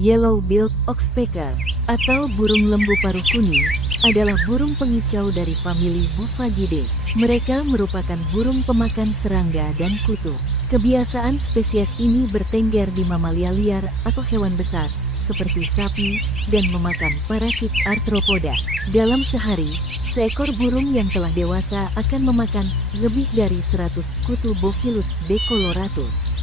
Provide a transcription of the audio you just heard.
Yellow-billed oxpecker, atau burung lembu paruh kuning, adalah burung pengicau dari famili Buffagidae. Mereka merupakan burung pemakan serangga dan kutu. Kebiasaan spesies ini bertengger di mamalia liar atau hewan besar, seperti sapi, dan memakan parasit arthropoda. Dalam sehari, seekor burung yang telah dewasa akan memakan lebih dari 100 kutu Bophilis decoloratus.